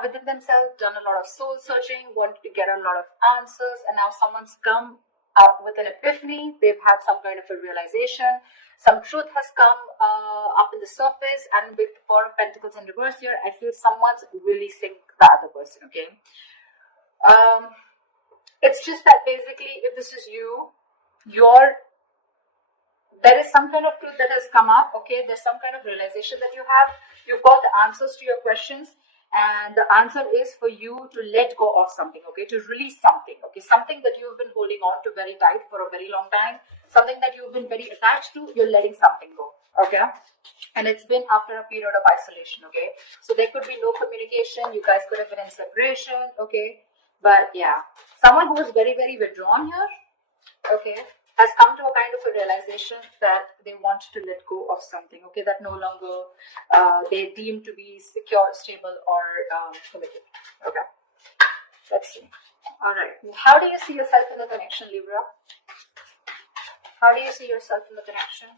have within themselves done a lot of soul searching, wanted to get a lot of answers, and now someone's come up with an epiphany. They've had some kind of a realization. Some truth has come up in the surface, and with the Four of Pentacles in reverse here, I feel someone's releasing the other person, okay? It's just that basically, if this is you, there is some kind of truth that has come up, okay? There's some kind of realization that you have. You've got the answers to your questions, and the answer is for you to let go of something, okay? To release something, okay? Something that you've been holding on to very tight for a very long time, something that you've been very attached to, you're letting something go, okay? And it's been after a period of isolation, okay? So there could be no communication. You guys could have been in separation, okay? But yeah, someone who is very, very withdrawn here, okay, has come to a kind of a realization that they want to let go of something, okay, that no longer they deem to be secure, stable, or committed, okay. Let's see. All right, how do you see yourself in the connection, Libra? How do you see yourself in the connection?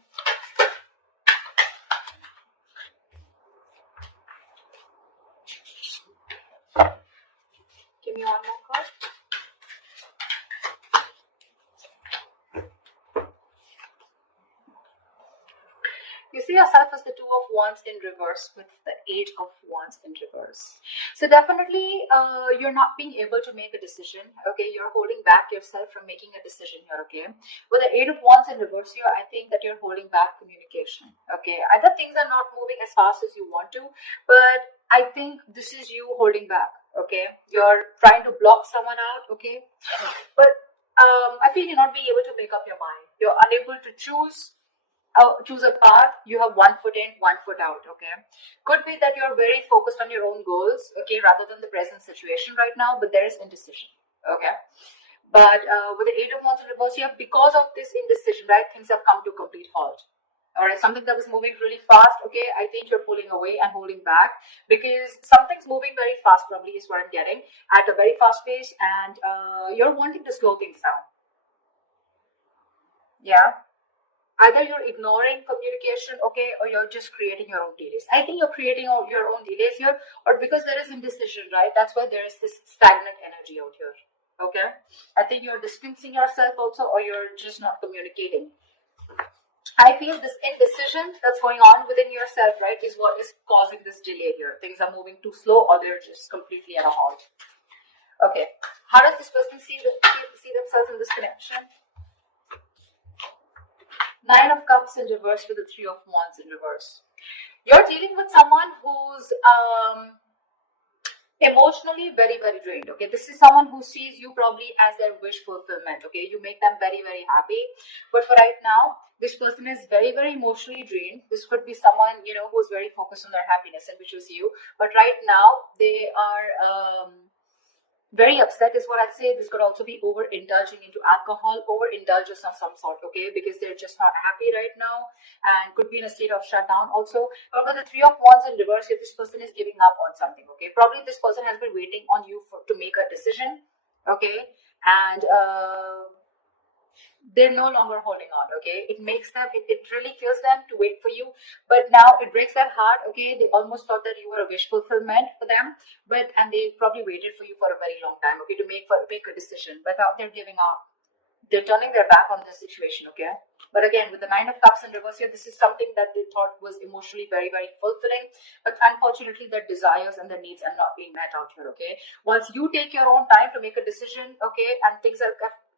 Give me one more card. You see yourself as the Two of Wands in reverse with the Eight of Wands in reverse. So definitely you're not being able to make a decision, okay? You're holding back yourself from making a decision here, okay? With the Eight of Wands in reverse here, I think that you're holding back communication, okay? Either things are not moving as fast as you want to, but I think this is you holding back, okay? You're trying to block someone out, okay? But I feel you're not being able to make up your mind. You're unable to choose a path. You have 1 foot in, 1 foot out, okay? Could be that you're very focused on your own goals, okay, rather than the present situation right now, but there is indecision, okay? But with the Eight of Wands in reverse here, because of this indecision, right, things have come to a complete halt. All right, something that was moving really fast, okay, I think you're pulling away and holding back because something's moving very fast, probably is what I'm getting, at a very fast pace, and you're wanting to slow things down. Yeah. Either you're ignoring communication, okay, or you're just creating your own delays. I think you're creating your own delays here, or because there is indecision, right? That's why there is this stagnant energy out here, okay? I think you're distancing yourself also, or you're just not communicating. I feel this indecision that's going on within yourself, right, is what is causing this delay here. Things are moving too slow, or they're just completely at a halt. Okay, how does this person see themselves in this connection? Nine of Cups in reverse with the Three of Wands in reverse. You're dealing with someone who's emotionally very, very drained, okay? This is someone who sees you probably as their wish fulfillment, okay? You make them very, very happy. But for right now, this person is very, very emotionally drained. This could be someone, you know, who's very focused on their happiness, and which is you. But right now, they are very upset is what I'd say. This could also be overindulging into alcohol, overindulgence of some sort, okay, because they're just not happy right now and could be in a state of shutdown also. But with the Three of Wands in reverse, if this person is giving up on something, okay, probably this person has been waiting on you to make a decision, okay, and they're no longer holding on, okay? It makes them, it really kills them to wait for you, but now it breaks their heart, okay? They almost thought that you were a wish fulfillment for them, and they probably waited for you for a very long time, okay, to make a decision, but now they're giving up. They're turning their back on this situation, okay? But again, with the Nine of Cups in reverse here, this is something that they thought was emotionally very, very fulfilling, but unfortunately their desires and their needs are not being met out here, okay? Once you take your own time to make a decision, okay, and things are,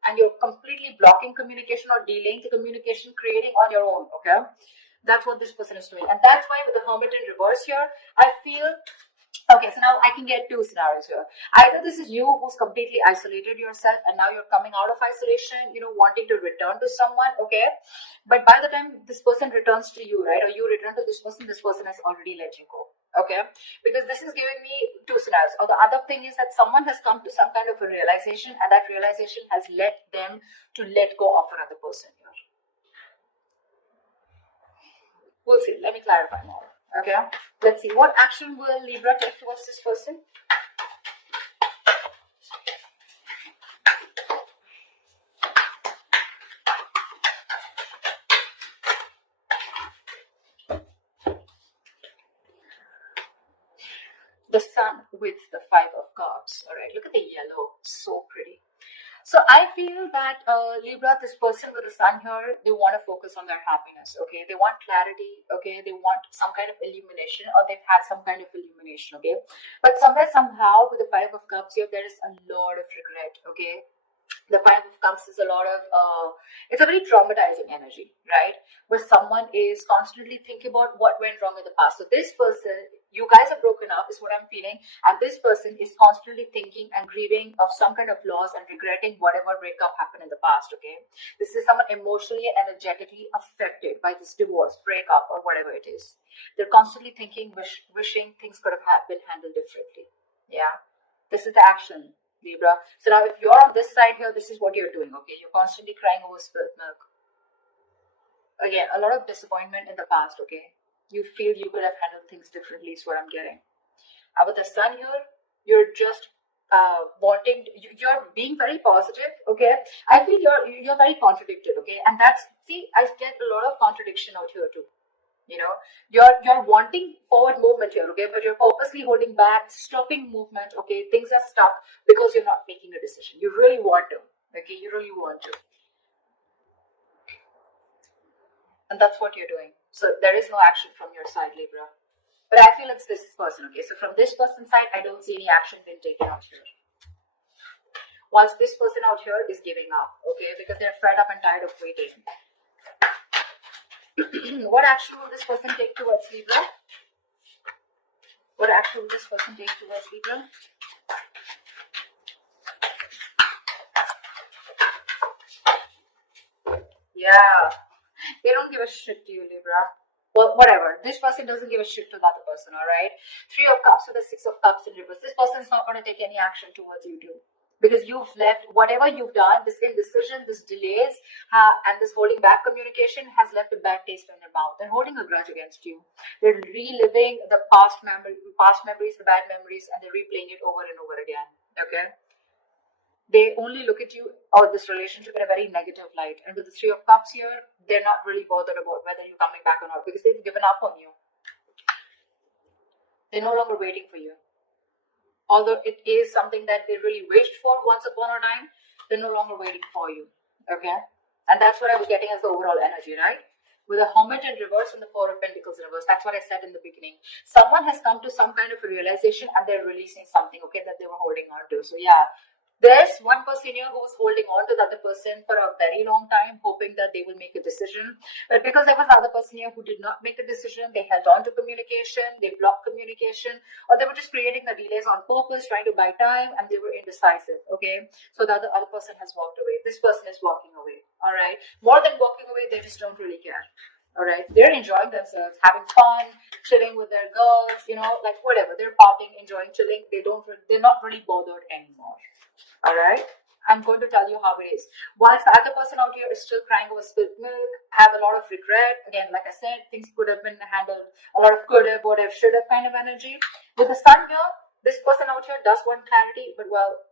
and you're completely blocking communication or delaying the communication, creating on your own, okay? That's what this person is doing. And that's why with the Hermit in reverse here, I feel, okay, so now I can get two scenarios here. Either this is you who's completely isolated yourself and now you're coming out of isolation, you know, wanting to return to someone, okay? But by the time this person returns to you, right, or you return to this person has already let you go. Okay, because this is giving me two scenarios. Or the other thing is that someone has come to some kind of a realization, and that realization has led them to let go of another person here. We'll see. Let me clarify more. Okay, let's see. What action will Libra take towards this person? the sun with the Five of Cups. All right, look at the yellow, so pretty. So I feel that Libra, this person with the sun here, they want to focus on their happiness. Okay, they want clarity. Okay, they want some kind of illumination, or they've had some kind of illumination. Okay, but somewhere somehow with the Five of Cups here, there is a lot of regret. Okay, the Five of Cups is a lot of it's a very traumatizing energy, right? Where someone is constantly thinking about what went wrong in the past. So this person, you guys are broken up is what I'm feeling, and this person is constantly thinking and grieving of some kind of loss and regretting whatever breakup happened in the past. Okay, this is someone emotionally and energetically affected by this divorce, breakup, or whatever it is. They're constantly thinking, wishing things could have been handled differently. Yeah, this is the action, Libra. So now if you're on this side here, this is what you're doing, okay? You're constantly crying over spilt milk. Again, a lot of disappointment in the past, okay? You feel you could have handled things differently is what I'm getting. And with the sun here, you're just you're being very positive, okay? I feel you're very contradicted, okay? And that's, see, I get a lot of contradiction out here too. You know, you're wanting forward movement here, okay, but you're purposely holding back, stopping movement, okay? Things are stuck because you're not making a decision. You really want to, okay? You really want to, and that's what you're doing. So there is no action from your side, Libra, but I feel it's this person, okay? So from this person's side, I don't see any action being taken out here. Whilst this person out here is giving up, okay, because they're fed up and tired of waiting. What action will this person take towards Libra? What action will this person take towards Libra? Yeah, they don't give a shit to you, Libra. Well, whatever. This person doesn't give a shit to the other person, alright? Three of Cups with the Six of Cups in reverse. This person is not going to take any action towards you too. Because you've left, whatever you've done, this indecision, this delays, and this holding back communication has left a bad taste in their mouth. They're holding a grudge against you. They're reliving the past memories, the bad memories, and they're replaying it over and over again. Okay? They only look at you or this relationship in a very negative light. And with the Three of Cups here, they're not really bothered about whether you're coming back or not because they've given up on you. They're no longer waiting for you. Although it is something that they really wished for once upon a time, they're no longer waiting for you. Okay? And that's what I was getting as the overall energy, right? With a Hermit in reverse and the Four of Pentacles in reverse. That's what I said in the beginning. Someone has come to some kind of a realization and they're releasing something, okay, that they were holding on to. So yeah, there's one person here who's holding on to the other person for a very long time, hoping that they will make a decision. But because there was another person here who did not make a decision, they held on to communication, they blocked communication, or they were just creating the delays on purpose, trying to buy time, and they were indecisive, okay? So the other person has walked away. This person is walking away, all right? More than walking away, they just don't really care. All right, they're enjoying themselves, having fun, chilling with their girls, you know, like whatever. They're partying, enjoying, chilling. They're not really bothered anymore. All right, I'm going to tell you how it is. Whilst the other person out here is still crying over spilt milk, have a lot of regret. Again, like I said, things could have been handled. A lot of could have, would have, should have kind of energy. With the sun here, this person out here does want clarity, but well,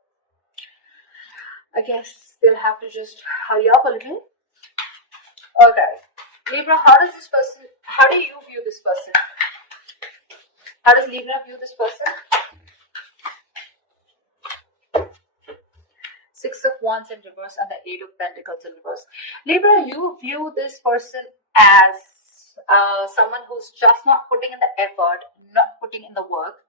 I guess they'll have to just hurry up a little. Okay. Libra, how do you view this person? How does Libra view this person? Six of Wands in reverse and the Eight of Pentacles in reverse. Libra, you view this person as someone who's just not putting in the effort, not putting in the work,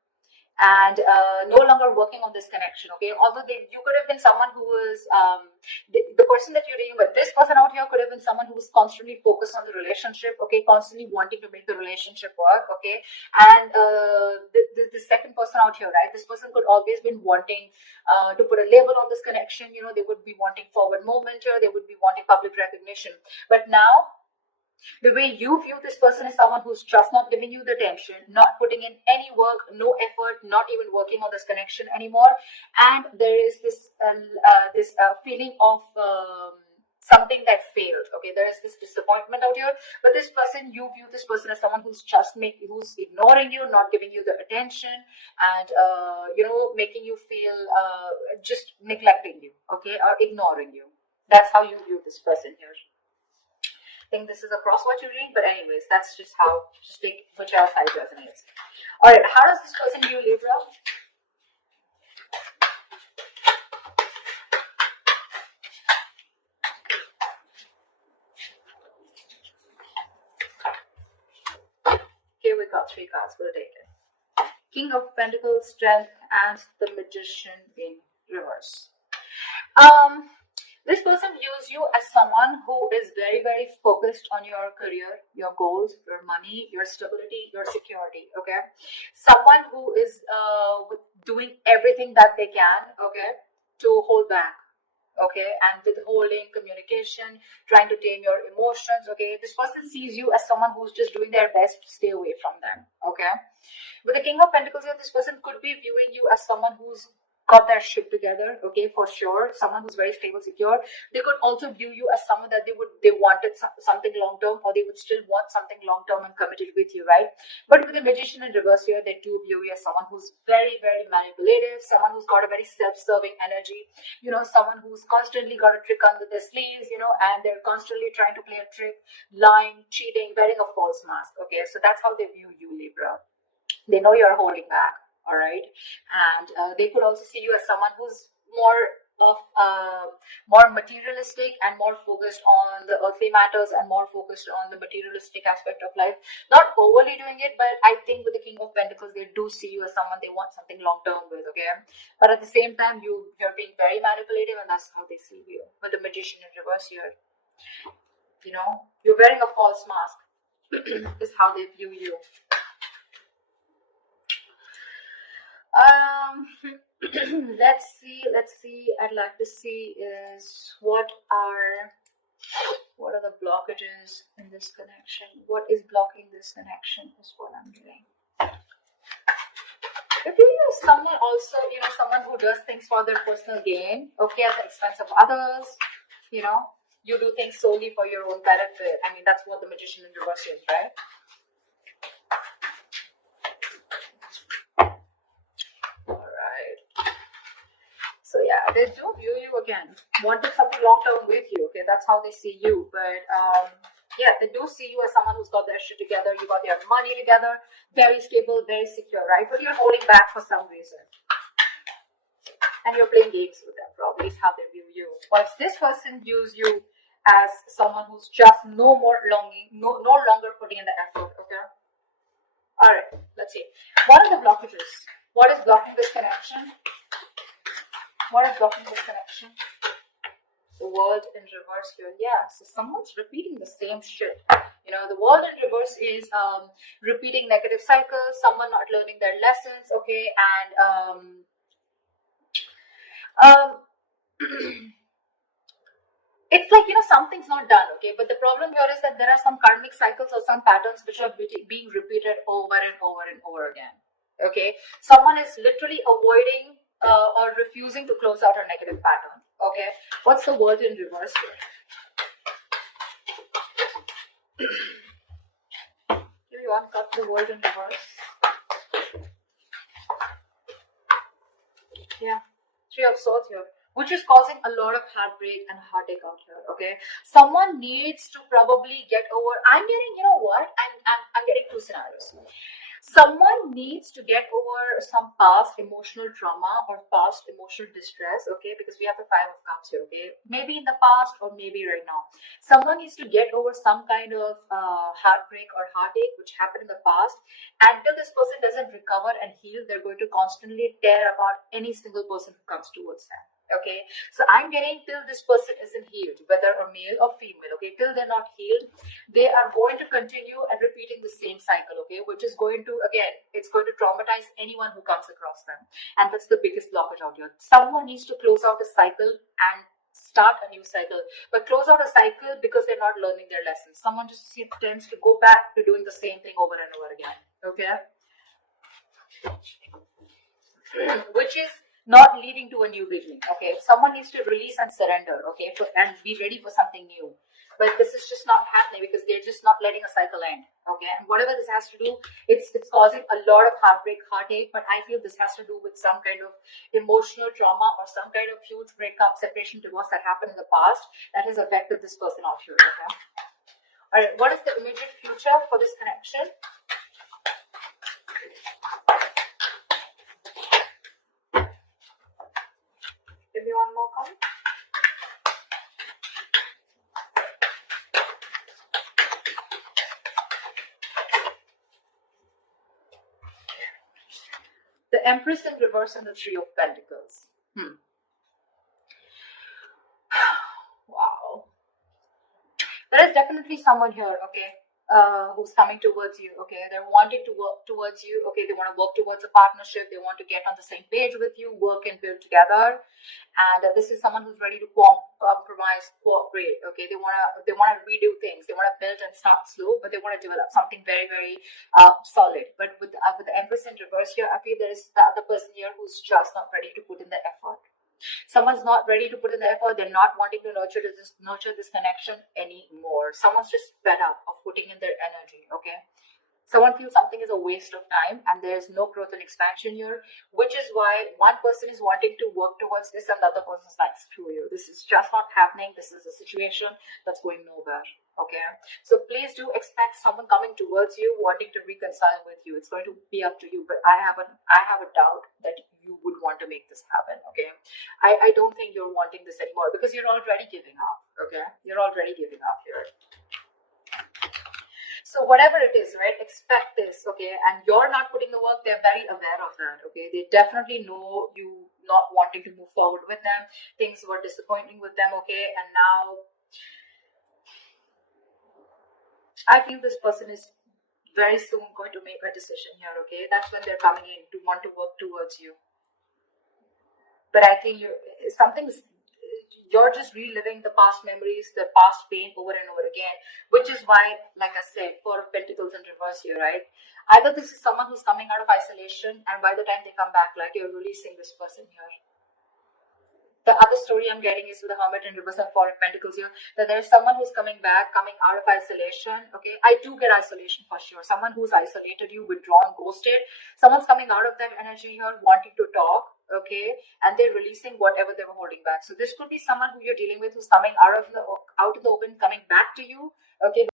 and no longer working on this connection, okay? Although you could have been someone who was the person that you're dealing with. This person out here could have been someone who was constantly focused on the relationship, okay? Constantly wanting to make the relationship work, okay? And the second person out here, right? This person could always been wanting to put a label on this connection. You know, they would be wanting forward movement here. They would be wanting public recognition. But now, the way you view this person is someone who's just not giving you the attention, not putting in any work, no effort, not even working on this connection anymore. And there is this feeling of something that failed. Okay, there is this disappointment out here. But this person, you view this person as someone who's who's ignoring you, not giving you the attention, and making you feel just neglecting you. Okay, or ignoring you. That's how you view this person here. think this is a cross-watch reading, but anyways, that's just how, just take whichever side resonates. All right, how does this person view Libra? Okay, we got 3 cards. We'll take it. King of Pentacles, Strength, and the Magician in reverse. This person views you as someone who is very, very focused on your career, your goals, your money, your stability, your security, okay? Someone who is doing everything that they can, okay, to hold back, okay, and withholding communication, trying to tame your emotions, okay? This person sees you as someone who's just doing their best to stay away from them, okay? With the King of Pentacles here, this person could be viewing you as someone who's got their shit together, okay, for sure. Someone who's very stable, secure. They could also view you as someone that they wanted something long term, or they would still want something long term and committed with you, right? But with the Magician in reverse here, they do view you as someone who's very, very manipulative, someone who's got a very self-serving energy, you know, someone who's constantly got a trick under their sleeves, you know, and they're constantly trying to play a trick, lying, cheating, wearing a false mask, okay? So that's how they view you, Libra. They know you're holding back, all right? And they could also see you as someone who's more materialistic and more focused on the earthly matters and more focused on the materialistic aspect of life. Not overly doing it, but I think with the King of Pentacles, they do see you as someone they want something long term with, okay? But at the same time, you're being very manipulative, and that's how they see you. With the Magician in reverse here, you know, you're wearing a false mask is how they view you. Let's see. I'd like to see is what are the blockages in this connection? What is blocking this connection is what I'm doing. If you use someone also, you know, someone who does things for their personal gain, okay, at the expense of others, you know, you do things solely for your own benefit. I mean, that's what the Magician in reverse is, right? So yeah, they do view you again, wanting something long term with you, okay? That's how they see you. But yeah, they do see you as someone who's got their shit together, you got your money together, very stable, very secure, right? But you're holding back for some reason. And you're playing games with them, probably is how they view you. But this person views you as someone who's just no longer putting in the effort, okay? Alright, let's see. What are the blockages? What is blocking this connection? What is blocking this connection? The World in reverse here. Yeah, so someone's repeating the same shit. You know, the World in reverse is repeating negative cycles, someone not learning their lessons, okay, and it's like, you know, something's not done, okay, but the problem here is that there are some karmic cycles or some patterns which are being repeated over and over and over again, okay? Someone is literally avoiding or refusing to close out a negative pattern, okay? What's the World in reverse here? Give me one cut, the World in reverse. Yeah, Three of Swords here, which is causing a lot of heartbreak and heartache out here, okay? Someone needs to probably get over, I'm getting, you know what, I'm getting 2 scenarios. Someone needs to get over some past emotional trauma or past emotional distress, okay? Because we have the 5 of Cups here, okay? Maybe in the past or maybe right now. Someone needs to get over some kind of heartbreak or heartache which happened in the past. Until this person doesn't recover and heal, they're going to constantly tear apart any single person who comes towards them. Okay, so I'm getting till this person isn't healed, whether a male or female, okay, till they're not healed, they are going to continue and repeating the same cycle, okay, which is going to, again, it's going to traumatize anyone who comes across them. And that's the biggest blockage out here. Someone needs to close out a cycle and start a new cycle, but close out a cycle because they're not learning their lessons. Someone just tends to go back to doing the same thing over and over again, okay, which is not leading to a new beginning, okay? Someone needs to release and surrender, okay, and be ready for something new. But this is just not happening because they're just not letting a cycle end, okay? And whatever this has to do, it's causing a lot of heartbreak, heartache, but I feel this has to do with some kind of emotional trauma or some kind of huge breakup, separation, divorce that happened in the past that has affected this person out here, okay? Alright, what is the immediate future for this connection? Give me one more card. The Empress in reverse and the Three of Pentacles. Wow. There is definitely someone here, okay, who's coming towards you, okay. They're wanting to work towards you, okay. They want to work towards a partnership. They want to get on the same page with you, work and build together. And this is someone who's ready to compromise, cooperate, okay. They want to redo things. They want to build and start slow, but they want to develop something very, very solid. But with the Empress in reverse here, I feel there is the other person here who's just not ready to put in the effort. Someone's not ready to put in the effort. They're not wanting to nurture this connection anymore. Someone's just fed up of putting in their energy, okay? Someone feels something is a waste of time and there's no growth and expansion here, which is why one person is wanting to work towards this and the other person is like, screw you. This is just not happening. This is a situation that's going nowhere, okay? So please do expect someone coming towards you, wanting to reconcile with you. It's going to be up to you, but I have a doubt that you would want to make this happen, okay? I don't think you're wanting this anymore because you're already giving up, okay? You're already giving up here. So whatever it is, right, expect this, okay? And you're not putting the work. They're very aware of that, okay? They definitely know you not wanting to move forward with them. Things were disappointing with them, okay? And now I feel this person is very soon going to make a decision here, okay? That's when they're coming in to want to work towards you. But I think you're just reliving the past memories, the past pain over and over again, which is why, like I said, Four of Pentacles in reverse here, right? Either this is someone who's coming out of isolation and by the time they come back, like you're releasing this person here. The other story I'm getting is with the Hermit in reverse and Four of Pentacles here, that there's someone who's coming back, coming out of isolation, okay? I do get isolation for sure. Someone who's isolated you, withdrawn, ghosted. Someone's coming out of that energy here, wanting to talk, okay? And they're releasing whatever they were holding back. So this could be someone who you're dealing with who's coming out in the open, coming back to you, okay?